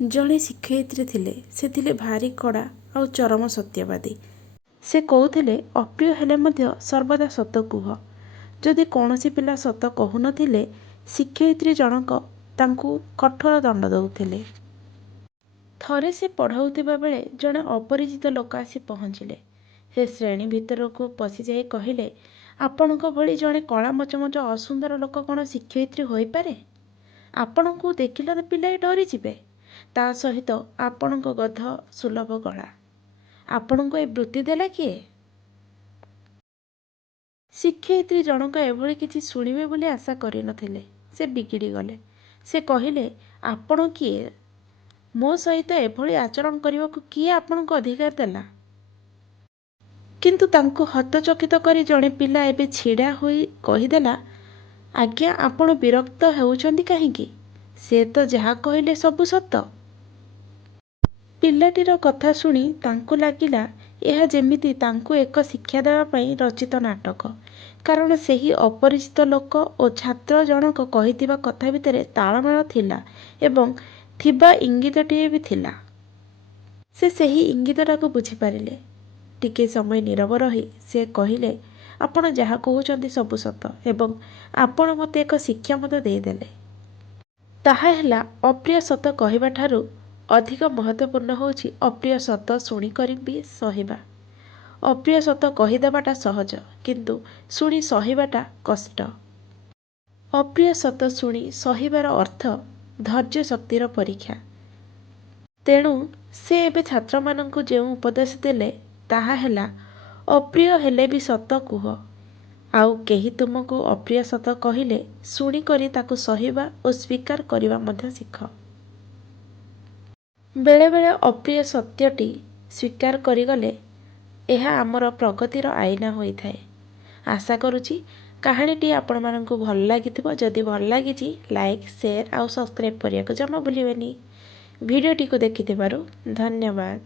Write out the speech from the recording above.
जड़े शिक्षयित्री थिले से थिले भारी कड़ा और चरम सत्यवादी। से कहते अप्रिय हेले मध्य सर्वदा सत कुह। जदि कौनसी पिला सत कहु नथिले शिक्षयित्री जनक तांकु कठोर दंड दउथिले। थरे से पढ़ाउथिबा बेले जड़े अपरिचित लोक आसी पहुँचिले। से श्रेणी भितर को पशि जाई कहिले, आपणक भली जड़े कला मचमच असुंदर लोक कौन शिक्षयित्री होई पारे? आपणको देखिला पिलाए डरी जिबे। ता सहित आपणक गध सुलभ गला। आपणको ए वृत्ति देला किए? शिक्षयित्री जनक एभली किछि शुणिबे बोली आशा करि नथिले। से बिगिड़ी गले। से कहिले, आपण किए? मो सहित एभली आचरण करबाकू किए आपणको अधिकार देला? किंतु तांको हतचकित करी जड़े पिला एबे छिड़ा होई कहिदेला, आज्ञा आपण विरक्त हेउछंती काहेकि? से तो जहा कहिले सबु सत। पिलाटीर कथा शुणी तांको लागिला यह जेमिति तांको एक शिक्षा देवा पई रचित नाटक। कारण सेही अपरिचित लोक और छात्र जनक कहिथिबा कथा भितरे तालमेल थिला एवं थिबा इंगितटिए भी थिला। से सेही इंगितटाको बुझी पारिले। टिके समय नीरव रही से कहिले, आपण जहा कहउचंती सबु सत एवं आपण मते एक शिक्षा मते देदेले। ताहा हेला अप्रिय सत कहिबा ठारू अधिक महत्वपूर्ण होउछि अप्रिय सत शुणी करी भी सहिबा। अप्रिय सत कहिदेबाटा सहज, किंतु शुणी सहिबाटा कष्ट। अप्रिय सत शुणी सहिबार अर्थ धैर्य शक्तिर परीक्षा। तेणु से एबे छात्र मानंकु जेउ उपदेश देले ताहा हेला, अप्रिय हेले भी सत कुह। आउ केही तुमको अप्रिय सत कहिले शुणी करी ताकु सहिबा और स्वीकार करिबा मध्य शिख। बेले बेले अप्रिय सत्यटी स्वीकार करिगले एहा आमर प्रगतिर आईना होई थाए। आशा करुछि कहानीटी आपण मानंकु भल लागिथिबो। जदि भल लागिछि लाइक, शेयर और सब्सक्राइब करियाको जमा भूलिबेनी। भिडियोटी को देखिथिबारु धन्यवाद।